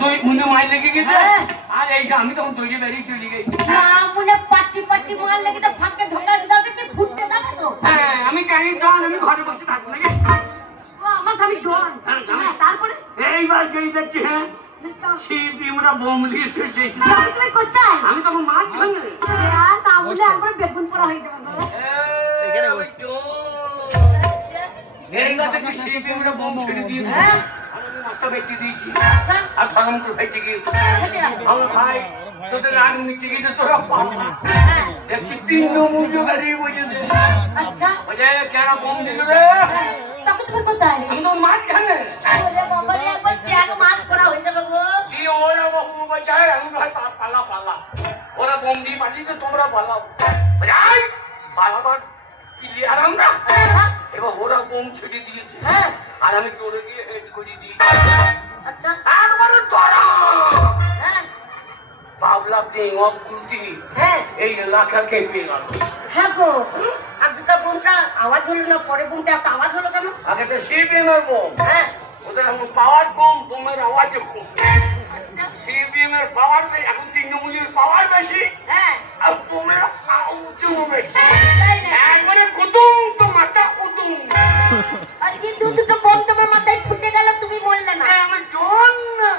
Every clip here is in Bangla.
তুই মনে মার লেগে গেছে আর এই যে আমি তখন তৈরি বেরিয়ে চলে গেছি মনে পাটি পাটি মার লেগে তো ফাঁকে ঢোকা দাও কি ফুটতে যাবে তো হ্যাঁ আমি জানি তো আমি ঘরে বসে থাকবো নাকি আমার স্বামী ডন তারপরে এইবার যেই দেখছি হ্যাঁ শিবিমরা বোম নিয়ে চলে গেছি তুই কোথায় আমি তখন মাছ খানে তাহলে একবার বেগুন পোড়া হয়ে যাবে এখানে বসো এইবার দেখছি শিবিমরা বোম ছেড়ে দিয়ে মাথা বেঁচে দিয়েছি আর খরম করে ফেটে গিয়েছি আমার ভাই তোদের রাগ মিটে গেছে তোরা পাল্লা দেখছি 3 নম্বর গাড়ি বসেছে আচ্ছা বলে কেন বোম দিল রে তখন তুমি কোথায় আমি তো মাছ খানে ওরে বাবা রে একবার চেক মাছ করা হয়ে যাবে গো কি ওরা বাবু বাঁচায় আমি ভাই পালা পালা ওরা বোম দিয়ে পাঠিয়েছে তোমরা পালাও ভাই পালাবার ক্লিয়ার আমরা এবার ওরা বোম ছেড়ে দিয়েছে আর আমি চলে গিয়ে হেড করে দিই আচ্ছা একবারে তোরা হ্যাঁ বাবলা ডিং অবকুলতি এই এলাকা কেঁপে গেল হ্যাঁ গো আগেটা বোনটা আওয়াজ হলো না পরে বোনটা এত আওয়াজ হলো কেন আগে তো সিপিএমের বোম হ্যাঁ ওদের এখন পাওয়ার কম বোমের আওয়াজও কম সিপিএমের পাওয়ার এখন তৃণমূলের পাওয়ার বেশি হ্যাঁ আর বোমের আওয়াজও বেশি তাই না একবারে কুতুম তো মাথা কুতুম আর কি দুটো বোম তোমার মাথায় ফুটে গেল তুমি বললে না আমি ডন না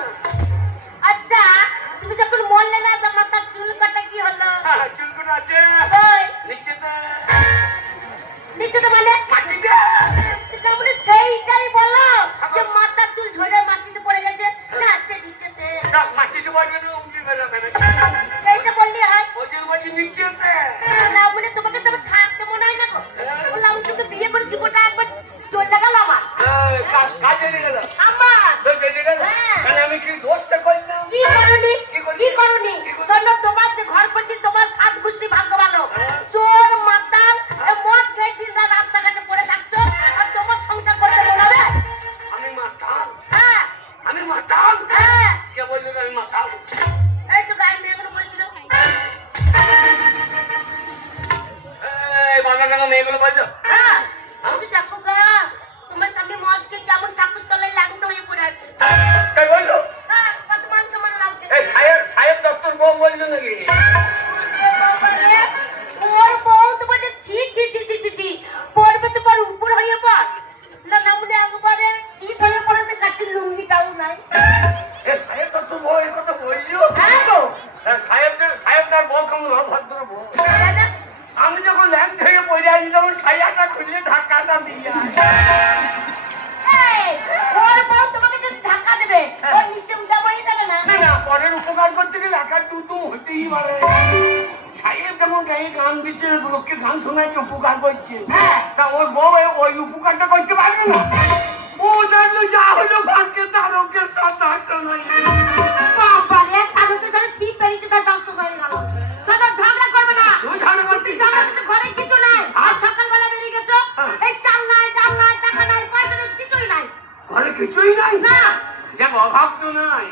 আচ্ছা তুমি যখন বললে না তো মাথার চুল কাটা কি হলো চুলকুট আছে ওই নিচেতে নিচে মানে মাটিতে তাহলে সেইটাই বলো যে মাথার চুল ঝরে মাটিতে পড়ে গেছে না আছে নিচেতে মাটিতে পড়বে না উঁচু বেরোবে না সেইটা বললি হয় ওদের বাজি নিচেতে না মানে তোমাকে তো থাকতে মনে হয় না গো বললাম তুমি বিয়ে করে জীবনটা একবার চলে গেল আমার কাজে লেগে গেল আমার তো চলে গেল তাহলে আমি কি দোষটা করলাম কি করনি শোনো তোমার যে ঘর করছি তোমার সাত গোষ্ঠী ভাগ্য ভালো চোর মাতাল মদ খেয়ে দিন রাত রাস্তাঘাটে পড়ে থাকছো আর তোমার সংসার করতে বলাবে আমি মাতাল হ্যাঁ আমি মাতাল হ্যাঁ কে বললো আমি মাতাল এই তো গাড়ি মেয়েগুলো বলছিল এই বাংলা গানা মেয়েগুলো বলছো হ্যাঁ আমি দেখো গা তোমার স্বামী মদ খেয়ে কেমন ঠাকুর তলায় ল্যাংটা হয়ে পড়ে আছে কে বললো হ্যাঁ কত মান সম্মান লাগছে এই সাহেব ডক্টর বউ বলছো নাকি ওর বউ তোমার ছি ছি ছি ছি ছি ছি পড়বে তোমার উপর হয়ে পড় না না মনে একবারে চিত হয়ে পড়েছে কাটির লুঙ্গিটাও নাই এই সাহেব ডক্টর বউ এই কথা বলছো হ্যাঁ গো সাহেবদার বউ কেমন অভদ্র বউ আমি যখন ল্যান্ড থেকে পড়ে আসি তখন সাইয়াটা খুললে ধাক্কাটা দিয়ে ওর বউ তোমাকে যদি ধাক্কা দেবে ওর নিচে উঠা বই দেবে না না পরের উপকার করতে গেলে একার দুটো হতেই পারে সাহেব যেমন গান দিচ্ছে লোককে গান শোনাচ্ছে উপকার করছে তা ওর বউ ওই উপকারটা করতে পারবে না ও জানলো যা হলো ভাগ্যে তার ওকে সাদা শোনাই বাবা রে তাহলে তো সব সিপ পেরিতে তার দস্ত হয়ে গেল সদা ঝগড়া করবে না তুই ঝগড়া করছিস ঝগড়া তো ঘরে কিছু নাই আর সকালবেলা বেরিয়ে গেছো এই চাল নাই টাকা নাই পয়সা নাই কিছুই নাই ঘরে কিছুই নাই না দেখ অভাব তো নাই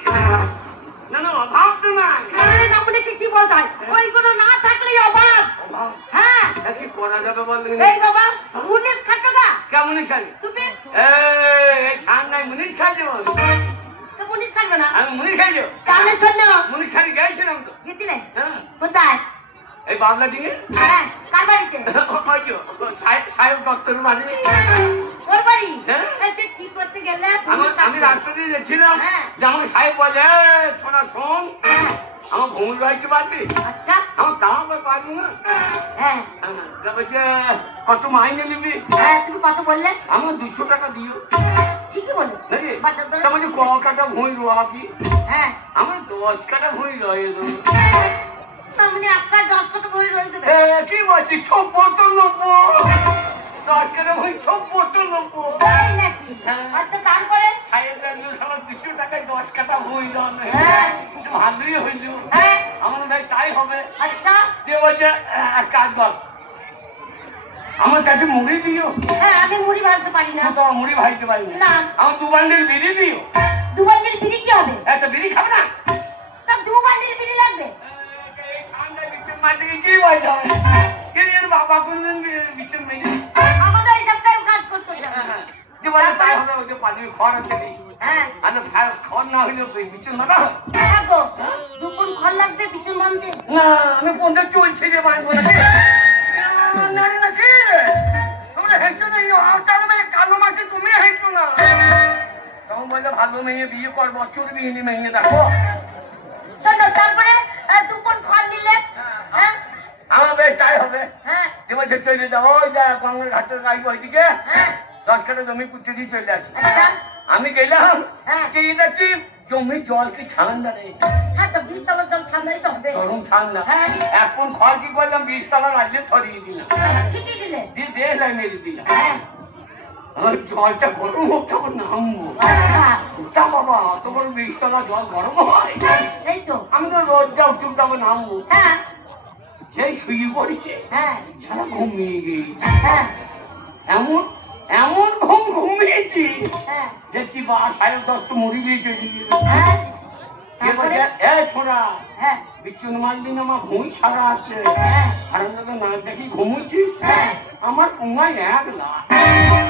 না অভাব তো নাই এই নামনে কি বলতে হয় ওইগুলো না থাকলেই অভাব অভাব হ্যাঁ কি করা যাবে বললে এই বাবা মুনিশ খাটো না কেমন খালি তুমি এই ঠান্ডায় মুনিশ খাইছে বল তো মুনিশ খাবে না আমি মুনিশ খাইছো তাহলে শোনো মুনিশ খালি গেছিলাম তো গেছিলে হ্যাঁ কোথায় এই বাংলা দিকে হ্যাঁ কার বাড়িতে সাহেব দত্তর বাড়ি ওর বাড়ি হ্যাঁ। এই কি করতে গেলে আমি রাস্তা দিয়ে যাচ্ছিলাম হ্যাঁ। যে আমাকে সাহেব বলে ছোনা শোন আমার ভূমির বাড়িতে পারবি আচ্ছা আমার দাম পারবো না হ্যাঁ বলছে কত মাইনে নিবি হ্যাঁ তুমি কত বললে আমার 200 টাকা দিও ঠিকই বলেছো নাকি বাজার দরে তা বলছি ক কাটা ভুঁই রোয়া কি হ্যাঁ আমার 10 কাটা ভুঁই রয়ে দেবো মানে একটা 10 কত বই রয়ে দেবে কি বলছি 96 10 কাটা ভুঁই 96 তাই নাকি আচ্ছা তারপরে সাহেব রাখলো সালা 200 টাকায় 10 কাটা ভুঁই রন হ্যাঁ ভালোই হইল হ্যাঁ আমার ভাই তাই হবে আচ্ছা দিয়ে বলছে কাজ বল আমার চাচি মুড়ি দিও হ্যাঁ আমি মুড়ি ভাজতে পারি না তো মুড়ি ভাজতে পারি না আমার 2 বান্ডিল বিড়ি দিও দু বান্ডিল বিড়ি কি হবে এত বিড়ি খাবে না তা 2 বান্ডিল বিড়ি লাগবে এই ঠান্ডায় বিচুন মাঝে কি বাজা কে এর বাবা কোনদিন বিচুন মেরে আমাদের এই সপ্তাহে কাজ করতে হবে যে বলে তাই হবে ওই যে পানি খড় আছে হ্যাঁ আমি খড় না হলে বিচুন মারা থাকো দুপুর ঘর লাগবে বিচুন বানতে। না আমি বন্ধু চলছে যে বানবো না নারী না কি রে তোমরা হেঁচো না চালবে কালো মাসে তুমি হেঁচো না তখন বললে ভালো মেয়ে বিয়ে করবো চুরবিহীনি মেয়ে দেখো শোনো তারপরে দুপুর ঘর নিলে হ্যাঁ আমার বেশ তাই হবে হ্যাঁ এবার সে চলে যাও ওই যা গঙ্গার ঘাটের গাড়ি ওইদিকে হ্যাঁ 10 কাঠা জমি কুচে দিয়ে চলে আসি আচ্ছা আমি গেলাম হ্যাঁ। কি দেখছি জমি জল কি ঠান্ডা রে হ্যাঁ তো 20 তলার জল ঠান্ডাই তো হবে। গরম ঠান্ডা হ্যাঁ। এখন খড় কি করলাম 20 তলা রাজ্যে ছড়িয়ে দিলাম ছিটিয়ে দিলে দিয়ে দেড় মেরে দিলাম হ্যাঁ আর জলটা গরম হোক তখন নামবো আচ্ছা তা বাবা অত বড় 20 তলা জল গরম হয় এই তো আমি তো রোজ যা উঠুক তবে নামবো হ্যাঁ সেই শুয়ে পড়েছে হ্যাঁ সারা ঘুমিয়ে গেছি হ্যাঁ এমন এমন ঘুমিয়েছি হ্যাঁ দেখছি বা সাহেব দত্ত মুড়ি দিয়ে চলে গেল হ্যাঁ কে বলছে এ ছোড়া হ্যাঁ বিচ্ছুন মারলি না আমার ঘুম সারা আছে হ্যাঁ আর আমি না দেখি ঘুমুচ্ছি হ্যাঁ আমার ঘুমায় 1 লাখ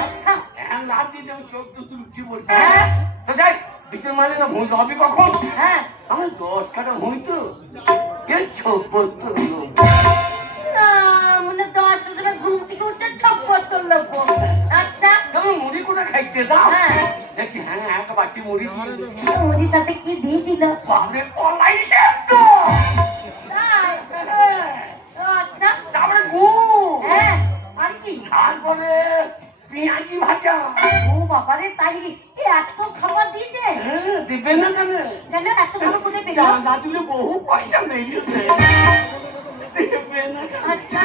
আচ্ছা 1 লাখ দিয়ে আমি চোখ দুটো উঠছি বলছি হ্যাঁ তো যাই বিচ্ছুন মারলি না ঘুম হবে কখন হ্যাঁ আমার 10 কাটা ঘুম তো এ ছোপত্তর লোক মানে 10টা থেকে ঘুম থেকে উঠে 76 লোক আচ্ছা তুমি মুড়ি করে খাইতে দাও হ্যাঁ দেখি হ্যাঁ এক বাটি মুড়ি দিয়ে দে। ওর সাথে কি দিয়েছিল বাপরে পলাই সেদ্ধ তাই আচ্ছা তারপরে গুড় হ্যাঁ আর কি তারপরে পেঁয়াজি ভাজা ও বাবারে তাই এত খাবার দিয়েছে হ্যাঁ দিবে না কেন কেন এত ভালো করে পেলো চাঁদা দিলে বহু পয়সা মেরিয়েছে দিবে না কেন? আচ্ছা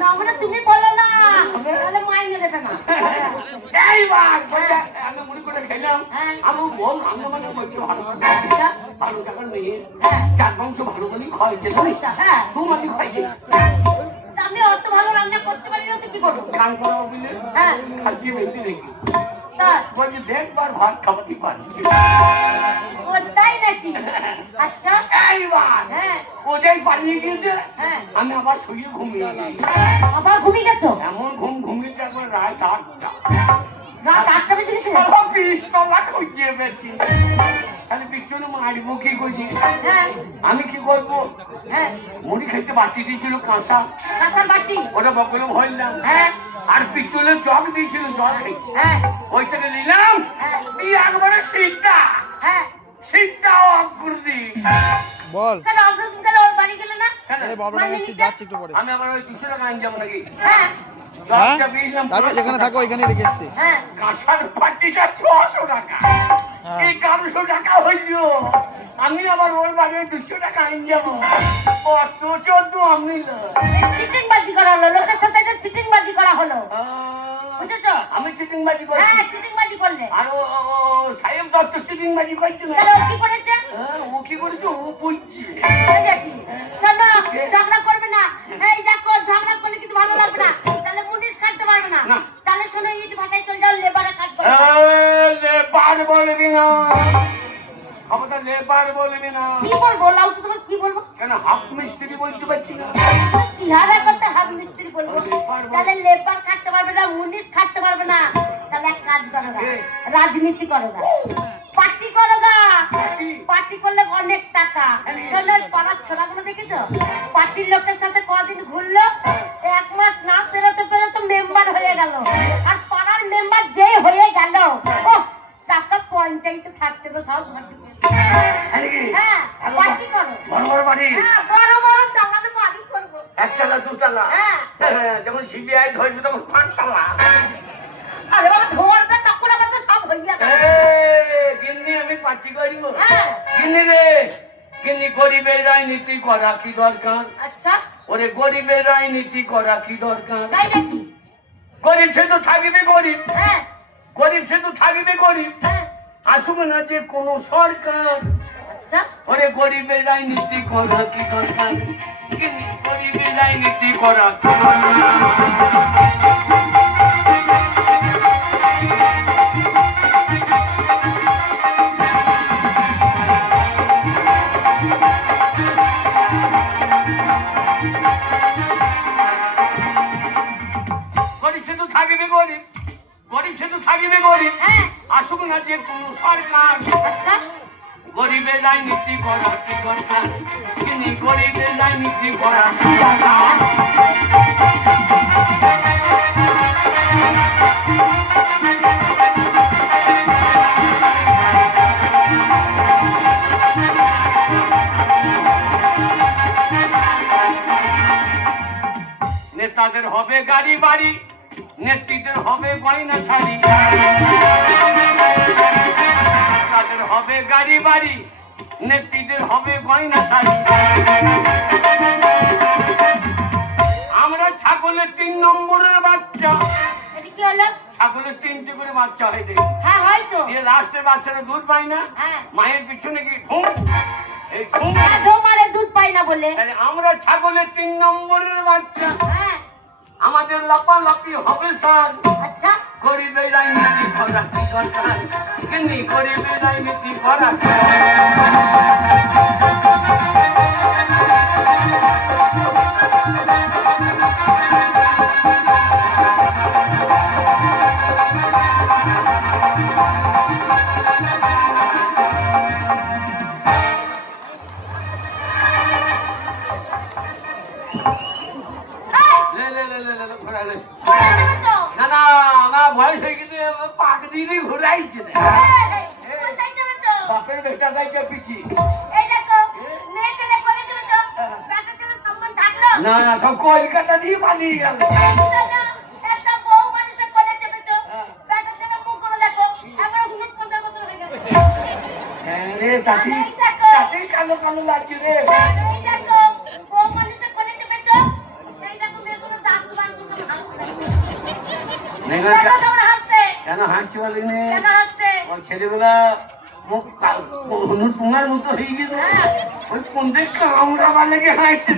না মানে তুমি বলো না তাহলে মাইনে দেবে না এইবার বলে, আমি মুড়ি করে খেলাম হ্যাঁ। আমি বল রান্না বান্না করতে ভালো আচ্ছা ভালো টাকার মেয়ে হ্যাঁ। চার মাংস ভালো করে খাওয়াইছে আচ্ছা, হ্যাঁ। দু মাটি খাইছে তা আমি অত ভালো রান্না করতে পারি না তো কি করবো কান করা বিলে হ্যাঁ খাসি বেঁধে রেখে তা বলছে দেখবার ভাত খাওয়াতে পারি ও তাই নাকি আচ্ছা এইবার হ্যাঁ ও যাই পালিয়ে গিয়েছে হ্যাঁ আমি আবার শুয়ে ঘুমিয়ে গেছি আবার ঘুমিয়ে গেছো এমন ঘুমিয়েছে একবার রাত 8টা রাত 8টা বেজে গেছে সব 20 তলা খুঁজে পেয়েছি খালি পিছনে মারবো কি করছি হ্যাঁ আমি কি করবো হ্যাঁ মুড়ি খেতে বাটি দিয়েছিল কাঁচা কাঁসার বাটি ওটা বকলে ভরলাম হ্যাঁ আর পিছনে জগ দিয়েছিল জল খেয়েছি হ্যাঁ ওই থেকে নিলাম হ্যাঁ দিয়ে একবারে সিদ্ধা হ্যাঁ সিদ্ধাও অগ্রদি বল কেন অগ্রদিন কেন ওর বাড়ি গেলে না এই বাবুরা এসে যাচ্ছে একটু পরে আমি আবার ওই 200 টাকা আনি যাবো নাকি হ্যাঁ হ্যাঁ জগটা দিয়েছিলাম তারপর যেখানে থাকো ওইখানে রেখে এসছি হ্যাঁ কাঁসার বাটিটা 600 টাকা হ্যাঁ। এই 1100 টাকা হইল আমি আবার ওর বাড়ি 200 টাকা আনি যাবো অত চোদ্দ আমি চিটিং বাজি করা হলো লোকের সাথে একটা চিটিং বাজি করা হলো বুঝেছো আমি চিটিং বাজি করছি হ্যাঁ চিটিং বাজি করলে আর ও সাহেব দত্ত চিটিং বাজি করছে না তাহলে ও কি করেছে ও কি করেছে ও বুঝছে এই দেখি শোনো ঝগড়া করবে না এই দেখো ঝগড়া করলে কিন্তু ভালো লাগবে না তাহলে মুনিশ কাটতে পারবে না না। তাহলে শোনো ইট ভাটায় চলে যাও লেবারের কাজ করো লেবার বলবি না খবরটা লেবার বলবি না কি বলবো লাউ তো তোমার কি বলবো কেন হাফ মিস্ত্রি বলতে পারছি না চেহারা করতে হাত মিস্ত্রি বলবো লেবার বল। তাহলে লেবার কাটতে পারবে না মুনিশ কাটতে পারবে না তাহলে এক কাজ করো না কি? রাজনীতি করো না পার্টি করো না পার্টি? পার্টি করলে অনেক টাকা শোনো ওই পাড়ার ছোড়াগুলো দেখেছো পার্টির লোকের সাথে কদিন ঘুরলো 1 মাস না পেরোতে পেরোতে মেম্বার হয়ে গেল আর পাড়ার মেম্বার যে হয়ে গেল ও টাকা পঞ্চায়েতে থাকছে তো সব ঘর থেকে। হ্যাঁ পার্টি করো বড় বড় বাড়ি হ্যাঁ বড় বড় টাকা তো আমি করবো একতলা দুতলা হ্যাঁ। যখন সিবিআই ধরবে তখন 5তলা আরে বাবা ধোয়ারটা টাকুরা মতো সব হইয়া গেল গিন্নি আমি পার্টি করিব হ্যাঁ গিন্নি রে গিন্নি গরিবের রাজনীতি করা কি দরকার আচ্ছা ওরে গরিবের রাজনীতি করা কি দরকার তাই নাকি গরিব সে তো থাকিবে গরিব হ্যাঁ গরিব সে তো থাকিবে গরিব হ্যাঁ আসুক না যে কোনো সরকার আচ্ছা ওরে গরিবের রাজনীতি করা কি দরকার গিন্নি গরিবের রাজনীতি করা কি দরকার? গরিব সে তো থাকিবে গরিব গরিব সে তো থাকিবে গরিব হ্যাঁ আসুক না যে কোনো সরকার আচ্ছা গরিবে রাজনীতি করা কি দরকার তিনি গরিবে রাজনীতি করা নেতাদের হবে গাড়ি বাড়ি নেত্রীদের হবে গয়না শাড়ি নেতাদের হবে গাড়ি বাড়ি নেত্রীদের হবে গয়না শাড়ি আমরা ছাগলের 3 নম্বরের বাচ্চা এটা কি হলো? ছাগলের 3টে করে বাচ্চা হয় রে হ্যাঁ হয়তো। দিয়ে লাস্টের বাচ্চারা দুধ পায় না হ্যাঁ। মায়ের পিছনে কি ঘুম এই ঘুম ধোমারে দুধ পাই না বলে। তাহলে আমরা ছাগলের 3 নম্বরের বাচ্চা হ্যাঁ আমাদের লাপালাপি হবে স্যার আচ্ছা গরিবের রাজনীতি করা কি দরকার কিন্তু গরিবের রাজনীতি করা লে লে লে লে লে ঘোরা লে না না না বয়স হয়ে গেছে পাক দিনই ঘুরাইছে রে বাপের বেটা গাইছে পিছি না না সব কলকাতা দিয়ে পালিয়ে গেল রে তাতি তাতি কালো কালো লাগছে রে কেন হাঁটছি বলিনি ওই ছেলেগুলা মুখ হলুদ পুঙার মতো হয়ে গেছে ওই কোনদের কামড়াবার লেগে হাঁটছে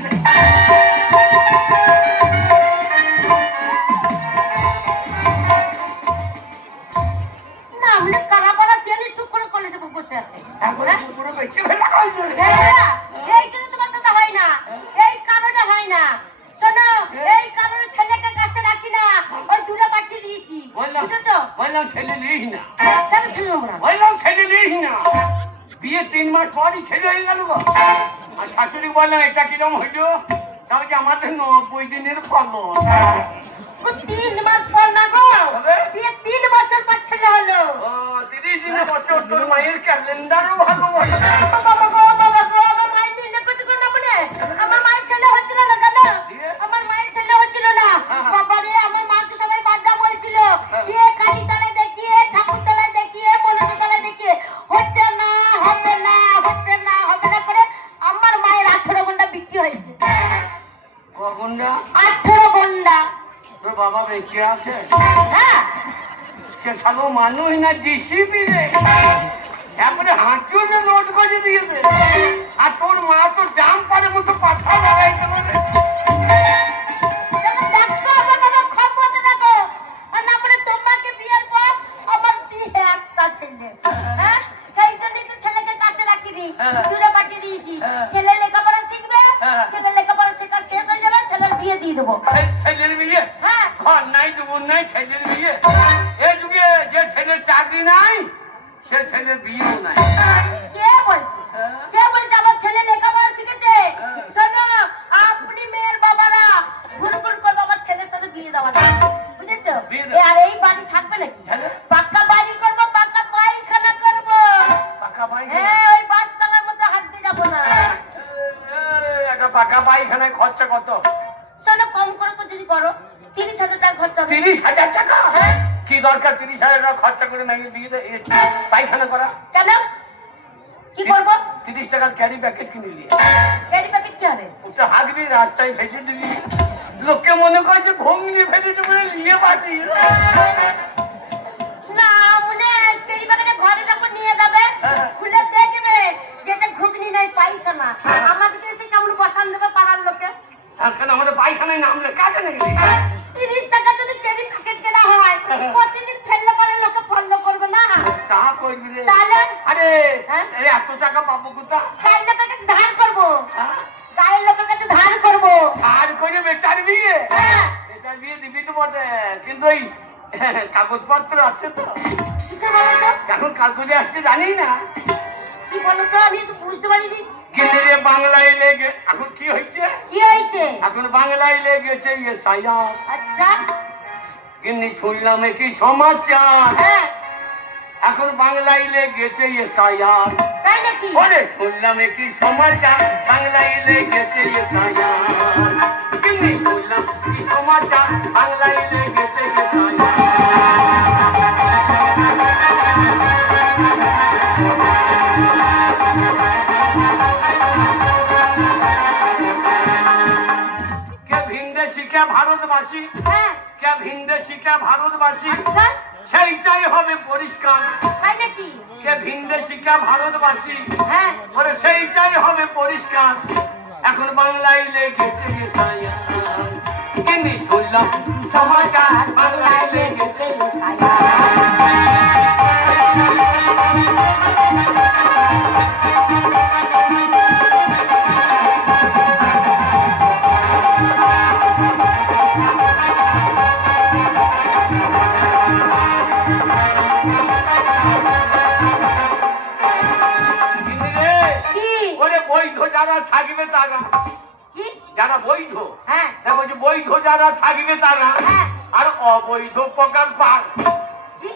বসে আছে এখন পুরো বেঁচে ফেলা হয়েছে এই জন্য তোমার সাথে হয় না এই কারণে হয় না শোনো এই কারণে ছেলেকে কাছে রাখি না ওই দূরে পাঠিয়ে দিয়েছি বুঝেছো বললাম ছেলে নিস না কেন ছিল আমরা বললাম ছেলে নিস না বিয়ে 3 মাস পরই ছেলে হয়ে গেল গো আর শাশুড়ি বললাম এটা কিরম হইলো তাহলে কি আমাদের 90 দিনের ফল 3 মাস পর না গো বিয়ে 3 বছর পর ছেলে হলো ও 30 দিনের বছর তোর মায়ের ক্যালেন্ডারও ভালো বলে বাবা গো আমার মায়ের দিনে কিছু করে না মনে আমার মায়ের ছেলে হচ্ছিল না কেন আমার মায়ের ছেলে হচ্ছিল না বাবা রে আমার মাকে সবাই বাজা বলছিল বিয়ে কালী তলায় দেখিয়ে ঠাকুর তলায় দেখিয়ে মনসা তলায় দেখিয়ে হচ্ছে না হবে না হচ্ছে না হবে না করে আমার মায়ের 18 ঘন্টা বিক্রি হয়েছে কখনটা 18 ঘন্টা তোর বাবা বেঁচে আছে হ্যাঁ সে সালো মানুষ না জিসিবি রে তারপরে হাঁটুতে লোড করে দিয়েছে আর তোর মা তো জাম পারে মতো পাথা লাগাইছে বলে দেখো আমার বাবা খবর দেখো আর নামরে তোমাকে বিয়ের পর আমার দিয়ে একটা ছেলে হ্যাঁ সেই জন্যই তো ছেলেকে কাছে রাখিনি দূরে পাঠিয়ে দিয়েছি ছেলে লেখাপড়া শিখবে ছেলে লেখাপড়া শেখা শেষ হয়ে যাবে ছেলের বিয়ে দিয়ে দেবো ছেলের বিয়ে হ্যাঁ ঘর নাই দুবুন নাই ছেলের বিয়ে এই যুগে যে ছেলের চাকরি নাই সে ছেলের বিয়েও নাই কে বলছে আমার ছেলে লেখাপড়া শিখেছে শোনো আপনি মেয়ের বাবারা ঘুর ঘুর করবে আমার ছেলের সাথে বিয়ে দেওয়া বুঝেছো আর এই বাড়ি থাকবে নাকি পাক্কা বাড়ি করবো পাক্কা পায়খানা করবো পাকা পায়খানা হ্যাঁ ওই বাসতলার মধ্যে হাত দিয়ে যাবো না একটা পাকা পায়খানায় খরচা কত শোনো কম করে যদি করো 30,000 টাকা খরচা হবে 30,000 টাকা কি দরকার 30,000 টাকা খরচা করে নাকি বিয়ে পায়খানা করা কেন কি করবো 30 টাকার ক্যারি প্যাকেট কিনে নিয়ে ক্যারি প্যাকেট কি হবে ওটা হাঁকবি রাস্তায় ফেলে দিবি লোককে মনে করে যে ভঙ্গি ফেলে দেবে নিয়ে পাঠি না মনে ক্যারি প্যাকেটে ঘরে যখন নিয়ে যাবে খুলে দেখবে যেটা ঘুগনি নাই পায়খানা আমাদেরকে এসে কেমন বসান দেবে পাড়ার লোকে কেন আমাদের পায়খানায় নাম লেখা আছে নাকি 30 টাকা যদি ক্যারি প্যাকেট কেনা হয় প্রতিদিন ফেললে পরে লোকে ফলো করবে না তা করবি রে তাহলে আরে এত টাকা পাবো কোথা গায়ের লোকের কাছে ধার করবো গায়ের লোকের কাছে ধার করবো আর করে বেটার বিয়ে হ্যাঁ বেটার বিয়ে দিবি তো বটে কিন্তু ওই কাগজপত্র আছে তো কিসে বলো তো এখন কাগজে আসতে জানি না কি বলো তো তো আমি তো বুঝতে পারিনি। কিন্তু রে বাংলায় লেগে এখন কি হয়েছে? কি হয়েছে? এখন বাংলায় লেগেছে এসআইআর। আচ্ছা। কিন্তু শুনলাম কি সমাচার, হ্যাঁ। এখন বাংলায় লেগেছে এসআইআর। তাই নাকি? ওরে শুনলাম কি সমাচার, বাংলায় লেগেছে এসআইআর। কিন্তু শুনলাম কি সমাচার, বাংলায় লেগেছে এসআইআর। কে ভিনদেশি কে ভারতবাসী, হ্যাঁ। কে ভিনদেশি কে ভারতবাসী, আচ্ছা। সেইটাই হবে পরিষ্কার। তাই নাকি? কে ভিনদেশি কে ভারতবাসী, হ্যাঁ। ওরে সেইটাই হবে পরিষ্কার। এখন বাংলায় লেগেছে এসআইআর। কিন্তু শুনলাম সমাচার, বাংলায় লেগেছে কিন্তু রে, কি? ওরে বৈধ যারা থাকবে তারা, কি? যারা বৈধ, হ্যাঁ। দেখো যে বৈধ যারা থাকবে তারা, হ্যাঁ। আর অবৈধ প্রকার পার, কি?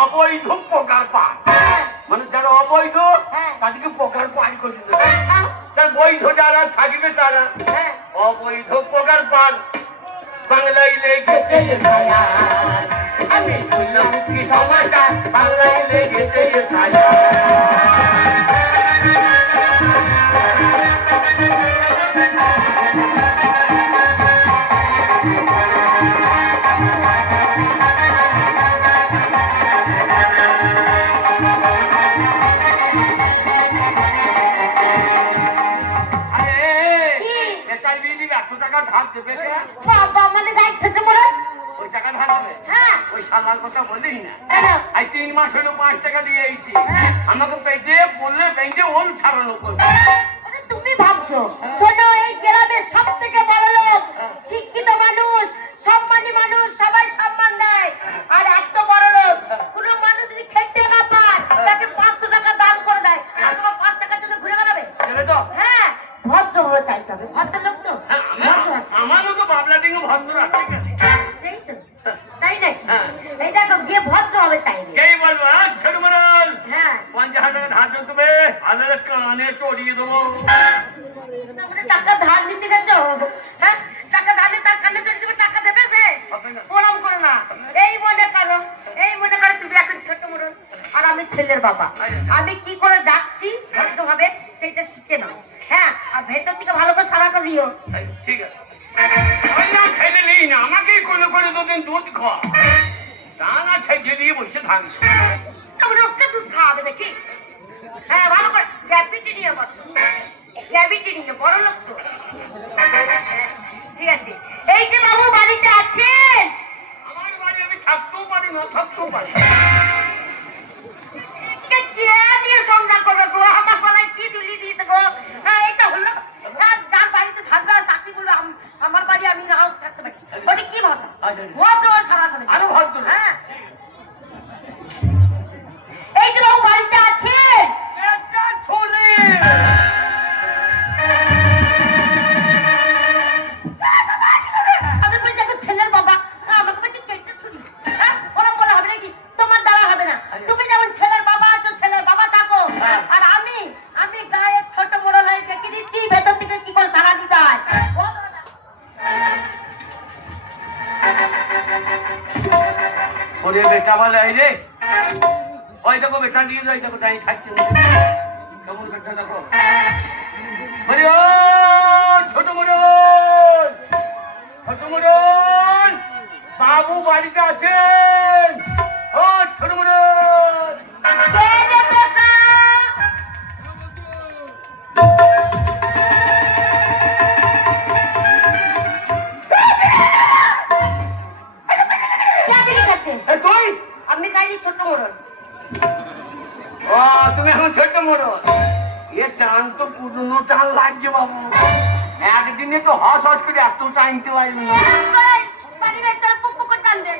অবৈধ প্রকার পার, হ্যাঁ। মানে যারা অবৈধ হ্যাঁ। তাদেরকে প্রকার পার করে দেবে। হ্যাঁ। তার বৈধ যারা থাকবে তারা, হ্যাঁ। অবৈধ প্রকার পার, বাংলায় লেগেছে এসআইআর। আমি শুনলাম কি সমাচার, বাংলায় লেগেছে এসআইআর। আরে কি? এটাই বিলি 100 টাকা ধার দেবে কে? বাবা আমাদের গায়ে ছোট বড়। ওই টাকা ধার দেবে? হ্যাঁ। ওই শালার কথা বলিস না। কেন? আই 3 মাস হলো 5 টাকা দিয়ে এইছি। হ্যাঁ। আমাকে পেটে বললে ব্যাংকে ওল ছাড়ানো করবে। আরে তুমি ভাবছো, শোনো এই গ্রামের সব থেকে বড় লোক, শিক্ষিত মানুষ, সম্মানী মানুষ, সবাই সম্মান দেয়। আর এত বড় লোক, কোনো মানুষ যদি খেতে না পায় তাকে 500 টাকা দান করে দেয়। আর তোমার 5 টাকার জন্য ঘুরে বেড়াবে? দেবে তো? হ্যাঁ, ভদ্র হয়ে চাইতে হবে। ভদ্রলোক তো? হ্যাঁ, ভদ্র আছে। আমার মতো বাবলা দিকে ভদ্র আছে কেন? সেই তো। তাই নাকি? হ্যাঁ। এই দেখো গিয়ে ভদ্র হবে চাইবে। কেই বলবো ছোট মরল হ্যাঁ। 50,000 টাকা ধার দিতে হবে, আলাদা কানে চড়িয়ে দেবো। আমাদের টাকা ধার নিতে গেছো? হ্যাঁ, টাকা ধার নিতে তার কানে চড়ে দেবে, টাকা দেবে সে? প্রণাম করো না। এই মনে করো, এই মনে করো তুমি এখন ছোট মোড়ল আর আমি ছেলের বাবা। আমি কি করে ডাকছি ভদ্রভাবে সেইটা শিখে নাও। হ্যাঁ, আর ভেতর থেকে ভালো করে সারাটা দিও। ঠিক আছে, ওই না ছেলে নেই না, আমাকেই কোনো করে দুদিন দুধ খাওয়া, তা না ছেড়ে দিয়ে বসে থাকবে। আমরা ওকে দুধ খাওয়াবে দেখি। হ্যাঁ, ভালো করে গ্যাভিটি নিয়ে বসো, গ্যাভিটি নিয়ে, বড় লোক তো। ঠিক আছে, এই যে বাবু বাড়িতে আছেন? আমার বাড়ি আমি থাকতেও পারি না থাকতেও পারি। কে নিয়ে সংসার করবে গো? আমার গলায় কি ঝুলিয়ে দিয়েছে গো? হ্যাঁ, এটা হলো হ্যাঁ, যার বাড়িতে থাকবে আর তাকে বললো আমার বাড়ি আমি নাও থাকতে পারি। ওটা কি ভাষা? ভদ্র সারা করে। আরো ভদ্র। হ্যাঁ, এই যে বাবু বাড়িতে আছেন? একটা ছোলে আমি বলছি এখন ছেলের বাবা, আমাকে বলছি কেটে ছুরি। হ্যাঁ, ওরা বলা হবে নাকি? তোমার দ্বারা হবে না। তুমি যেমন ছেলের বাবা আছো, ছেলের বাবা থাকো। আর আমি গায়ের ছোট বড় হয়ে দেখে দিচ্ছি ভেতর থেকে কি করে সারা দিতে হয়। ওরে বেটা বলে এই রে, ওই দেখো বেটা নিয়ে যাই, দেখো তাই খাচ্ছে না। কেমন বেটা দেখো। বলি ও ছোট মোড়ল, ছোট মোড়ল, বাবু বাড়িতে আছেন? ও ছোট মোড়ল, এ তুই? আমি খাইনি ছোট মোড়ল। ও তুমি এখন ছোট মোড়ল। এ টান তো পুরনো টান লাগছে বাবু, একদিনে তো হস হস করে এত টাইমতে পারবি না। বাড়ির একটা পুকু করে টানবে।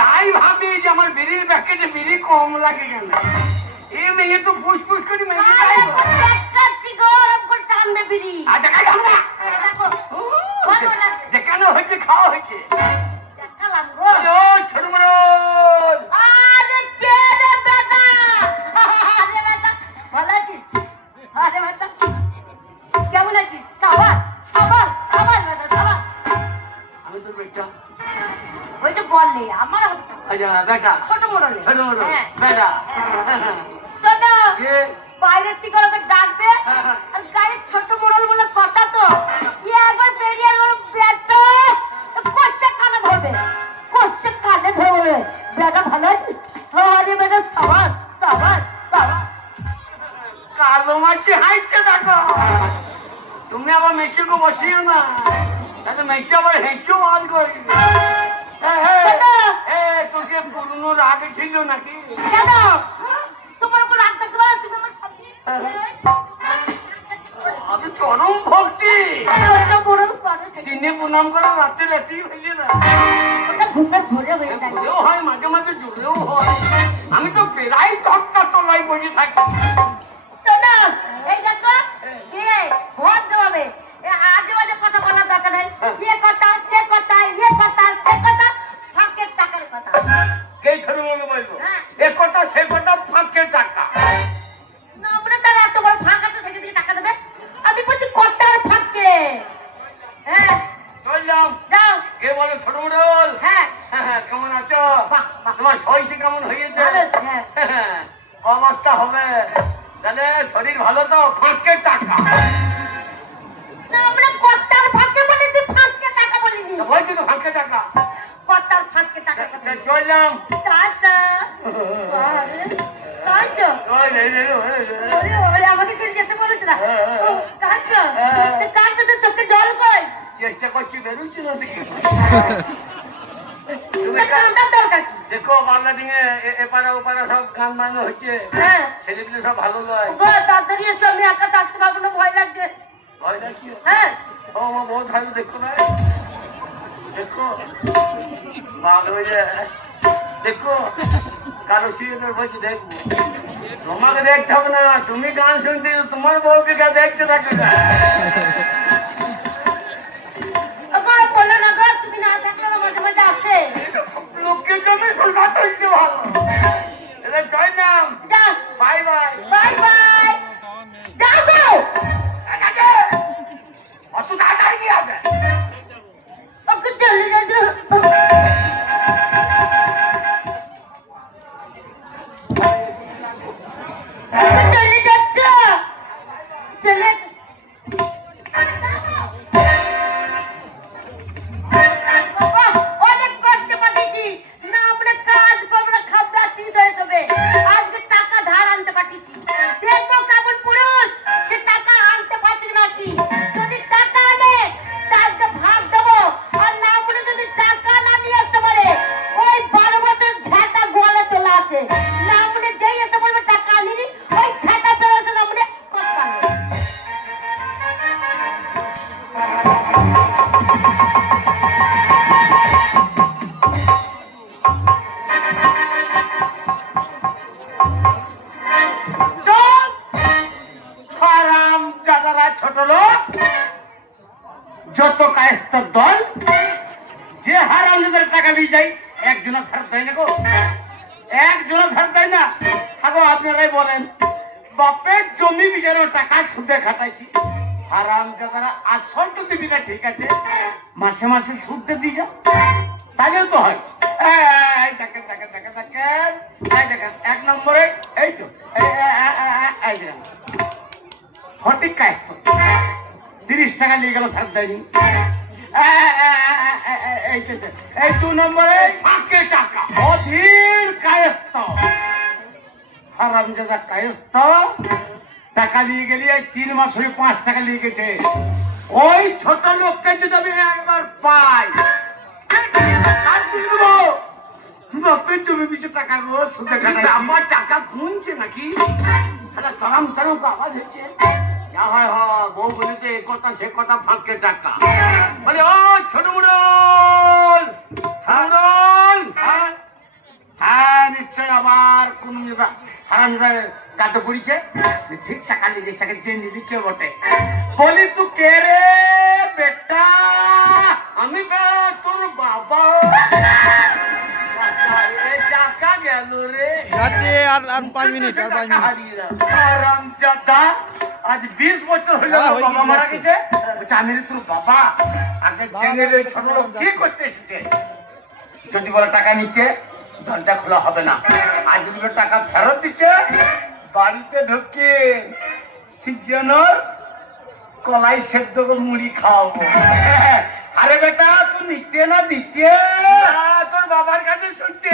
তাই ভাবি যে আমার বিড়ির প্যাকেটে বিড়ি কম লাগে কেন? এ মেয়ে তো ফুসফুস করে মেয়ে হবে আমার হবে না। আচ্ছা বেটা ছোট মোড়লে ছোট বড় হ্যাঁ। বেটা শোনো কে বাইরের থেকে ওকে ডাকবে আর গায়ে ছোট মোড়ল বলে কথা তো একবার বেরিয়ে গেল বেটা কষে কানে ধরবে কষে কানে ধরবে বেটা ভালো আছিস আরে বেটা সাবাস সাবাস সাবাস কালো মাসি হাইছে দেখো তুমি আবার মেশিকে বসিও না তাহলে মেশি আবার হেঁচেও আজ করি তোকে পুরনো রাগ ছিল নাকি কেন তোমার উপর রাগ থাকতে পারে তুমি আমার সাথে আমি চরম ভক্তি ওটা মোড়ল করে দিনে প্রণাম করা রাত্রে রাত্রি হয়ে না ওটা ঘুমের ঘরে হয়ে যায় জোরেও হয় মাঝে মাঝে জোরেও হয় আমি তো প্রায় তক্তার তলায় বসে থাকি শোনো এই দেখো কে ভোট দেবে আজে বাজে কথা বলার দরকার নেই ইয়ে কথা সে কথা ইয়ে কথা সে কথা ফাঁকের টাকার কথা কে ছোট বলবো বলবো এ কথা সে কথা ফাঁকের টাকা না আমরা তার এত বড় ফাঁক আছে সেখান থেকে টাকা দেবে আমি বলছি কটার ফাঁকে হ্যাঁ চললাম যাও কে বলো ছোট মোড়ল হ্যাঁ কেমন আছো বাহ, বাহ। তোমার শরীর কেমন হয়েছে ভালো, হ্যাঁ। অবস্থা হবে তাহলে শরীর ভালো তো ফাঁকের টাকা না আমরা কটার ফাঁকে বলেছি ফাঁকে টাকা বলিনি বলছি তো ফাঁকের টাকা কটার ফাঁকে টাকা কথা চললাম টাটা কাঁচো ওরে ওরে আমাকে ছেড়ে যেতে বলেছে না কাঁচো কাঁচো তো চোখে জল কই চেষ্টা করছি বেরোচ্ছি না দেখি কাঁটার দরকার কি? দেখো বাংলাদেশে এপারে ওপারে সব গান বাজনা হচ্ছে হ্যাঁ ছেলেপিলে সব ভালো নয় গো তাড়াতাড়ি এসো আমি একা থাকতে পারবো না ভয় লাগছে ভয় নাকি হ্যাঁ ও আমার বহুত ভালো দেখো না দেখো ভালো হয়ে দেখো কারো সিরিয়ালের বলছি দেখবো তোমাকে দেখতে হবে না তুমি গান শুনতে তোমার বউকে কে দেখতে থাকবে না ওগো বলো না গো তুমি না থাকলে না মাঝে মাঝে আসে লোককে জমে সরকার তৈরি ভালো এটা জয় নাম যা বাই বাই বাই বাই যাও যাও অত তাড়াতাড়ি কি আছে ওকে চলে যাও ওকে চলে যাচ্ছ চলে বাবা, অনেক কষ্ট পাঠিয়েছি না আমরা কাজ করবো না খাবরা চিন্তা হয়ে যাবে আজকে টাকা ধার আনতে পাঠিয়েছি দেখবো কেমন পুরুষ যে টাকা আনতে পারছি নাকি যদি টাকা আনে তাহলে ভাগ দেবো আর না বলে যদি টাকা না নিয়ে আসতে পারে ওই 12 বছর ঝাঁটা গোয়ালে তোলা আছে না বলে যেই এসে বলবে টাকা আনিনি ওই ঝাঁটা বেরোছে না বলে কথা নেই হারাম জাদারা ছোট লোক যত কায়স্তর দল যে হারামদের টাকা নিয়ে যায় একজনের ফেরত দেয় না গো একজনের ফেরত দেয় না আগো আপনারাই বলেন বাপের জমি বিচারেও টাকা সুদে খাটাইছি হারাম জাদারা আসলটা দিবি না ঠিক আছে মাসে মাসে সুদটা দিয়ে যা তাহলেও তো হয় এই দেখেন দেখেন দেখেন দেখেন এই দেখেন 1 নম্বরে এই তো এই দেখেন সঠিক কাজ তো 30 টাকা নিয়ে গেল ফেরত দেয়নি এই 2 নম্বরে ফাঁকে টাকা অধীর কায়স্ত হারামজাদা কায়স্ত টাকা নিয়ে গেলি এই 3 মাস হয়ে 5 টাকা নিয়ে গেছে ওই ছোট লোককে যদি আমি একবার পাই বাপের জমি পিছু টাকা রোজ সুদে খাটাচ্ছি আমার টাকা গুনছে নাকি চরম চরম আওয়াজ হচ্ছে যা হয় বউ বলেছে এ কথা সে কথা ফাঁকে টাকা বলে ও ছোট মুড়ল হ্যাঁ নিশ্চয় আবার কোন হারাম কাটো করেছে ঠিক টাকা নিয়ে টাকা চেয়ে নিবি কে বটে বলি তুই কে রে বেটা আমি তোর বাবা টাকা গেল রে যাচ্ছে আর 5 মিনিট আর 5 মিনিট হারামজাদা আজ 20 বছর হলো দাদা, হয়ে বাবা মারা গেছে। গেছে আমি তোর বাবা আগে দাদা, জেনে দাদা, ছোট লোক কি করতে এসেছে যদি বলে টাকা নিতে দরজা খোলা হবে না, আর যদি বলে টাকা ফেরত দিতে বাড়িতে ঢুকে সিজনের কলাই সেদ্ধ করে মুড়ি খাওয়াবো। আরে বেটা তুই নিতে না দিতে? তোর বাবার কাছে শুনতে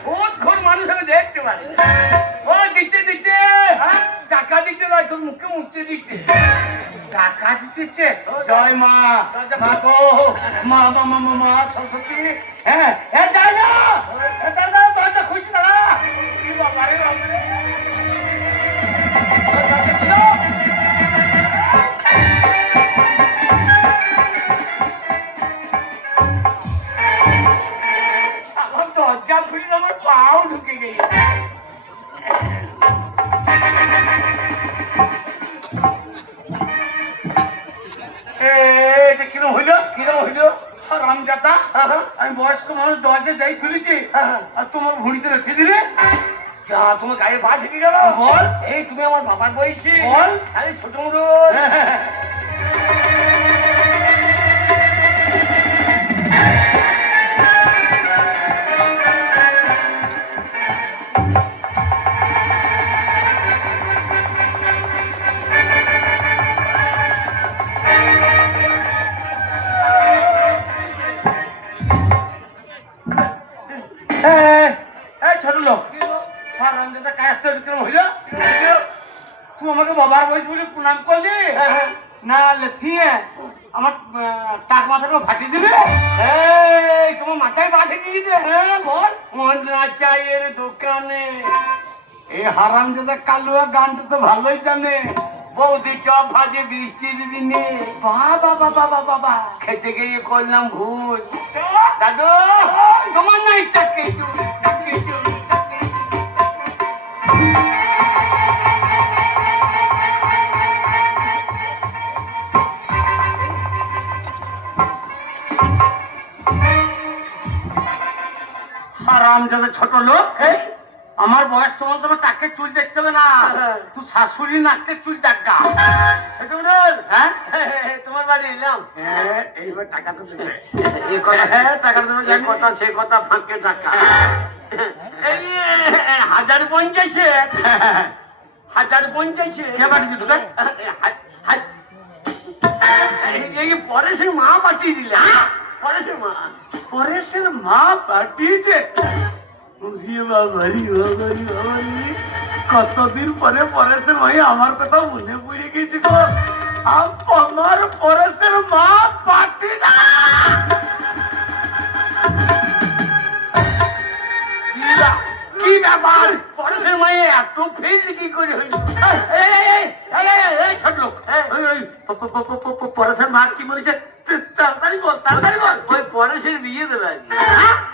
সুদ ঘর মানুষ আমি দেখতে পারি। ও দিতে দিতে টাকা দিতে নয়, তোর মুখে মুখতে দিতে টাকা দিতেছে। জয় মা, মা গো, মা মা মা মা মা সরস্বতী। হ্যাঁ হ্যাঁ যাই না, দরজা খুঁজছি না। কি বাবারে বাবারে দরজা খুলে আমার পাও ঢুকে গেল। এটা কিরম হইল, কিরম হইল? রামজাতা, আমি বয়স্ক মানুষ দরজা যাই খুলেছি আর তোমার ভুঁড়িতে রেখে দিলে। যা তোমার গায়ে পা ঢুকে গেল। বল, এই তুমি আমার বাবার বয়সী। বল, আরে ছোট মোটো ছোট লোক তুই আমাকে বাবার বয়স বলে প্রণাম করলি না লেথিয়ে আমার টাক মাথাটা ফাটিয়ে দিবে। তোমার মাথায় ফাটিয়ে দিয়ে দিবে। হ্যাঁ বল। মন্দিরা চায়ের দোকানে এই হারামজাদা কালুয়া গানটা তো ভালোই জানে। বৌদি চপ ভাজে বৃষ্টির দিনে, বাবা বাবা বাবা খেতে গিয়ে করলাম ভুল। দাদু তোমার নাই টাকে হারামজাদা ছোট লোক। আমার বয়স তোমার সময় টাকের চুল দেখতে হবে না, তুই শাশুড়ি নাকের চুল দেখা। হ্যাঁ তোমার বাড়ি এলাম, এইবার টাকা তো দেবে। এই কথা টাকা দেবে, যে কথা সে কথা ফাঁকে টাকা। এই 1050 1050 কে পাঠিয়েছি তোকে? এই পরেশের মা পাঠিয়ে দিলে। পরেশের মা, পরেশের মা পাঠিয়েছে। কতদিন পরে পরেশের ভাই আমার কথা মনে পড়ে গেছি গো। আমার পরেশের মা পাটি কি ব্যাপার? পরেশের মায়ে এত ফেল কি করে হইল? ছোট লোক, পরেশের মা কি বলেছে? তাড়াতাড়ি বল, তাড়াতাড়ি বল। ওই পরেশের বিয়ে দেবে,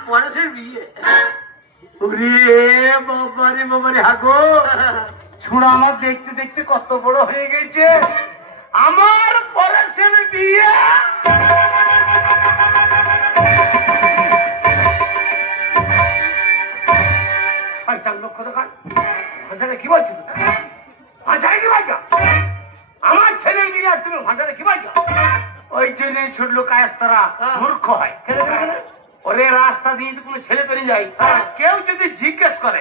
পরেশের বিয়ে। বাবারে বাবারে হাগো ছোড়া, আমার দেখতে দেখতে কত বড় হয়ে গেছে। আমার পরেশের বিয়ে। লক্ষ্য দেখান ভাষাটা কি বলছো? ভাষাটা কি বলছো? আমার ছেলের বিয়ে আর তুমি ভাষাটা কি বলছো? ওই জন্য ছোট লোক কায়স্তারা মূর্খ হয়। ওরে রাস্তা দিয়ে কোনো ছেলে পেরিয়ে যায়, কেউ যদি জিজ্ঞেস করে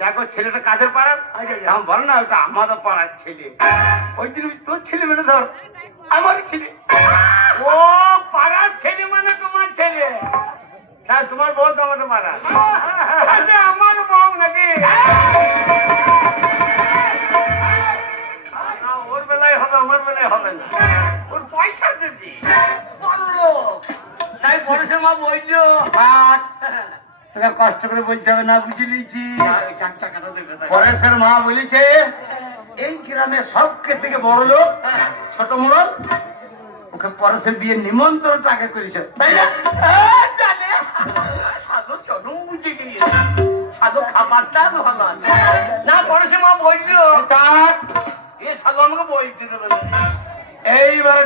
দেখো ছেলেটা কাদের পাড়ার, বল না ওটা আমাদের পাড়ার ছেলে। ওই জন্য তোর ছেলে মানে ধর আমার ছেলে। ও পাড়ার ছেলে মানে তোমার ছেলে, তাই তোমার বউ তো আমাদের পাড়া। আমার বউ নাকি? ওর বেলায় হবে, আমার বেলায় হবে না। ওর পয়সা যদি তাই পরেশের মা বললো তোকে কষ্ট করে বলতে হবে না, বুঝে নিয়েছি। পরেশের মা বলেছে এই গ্রামে সবকে থেকে বড় লোক ছোট মোড়ল, ওকে পরেশের বিয়ে নিমন্ত্রণ আগে করেছে, তাই না? সাধু চরম বুঝে গিয়ে সাধু খাবারটা ভালো না। পরেশের মা বললো এ সাধু আমাকে বলতে দেবে। এইবার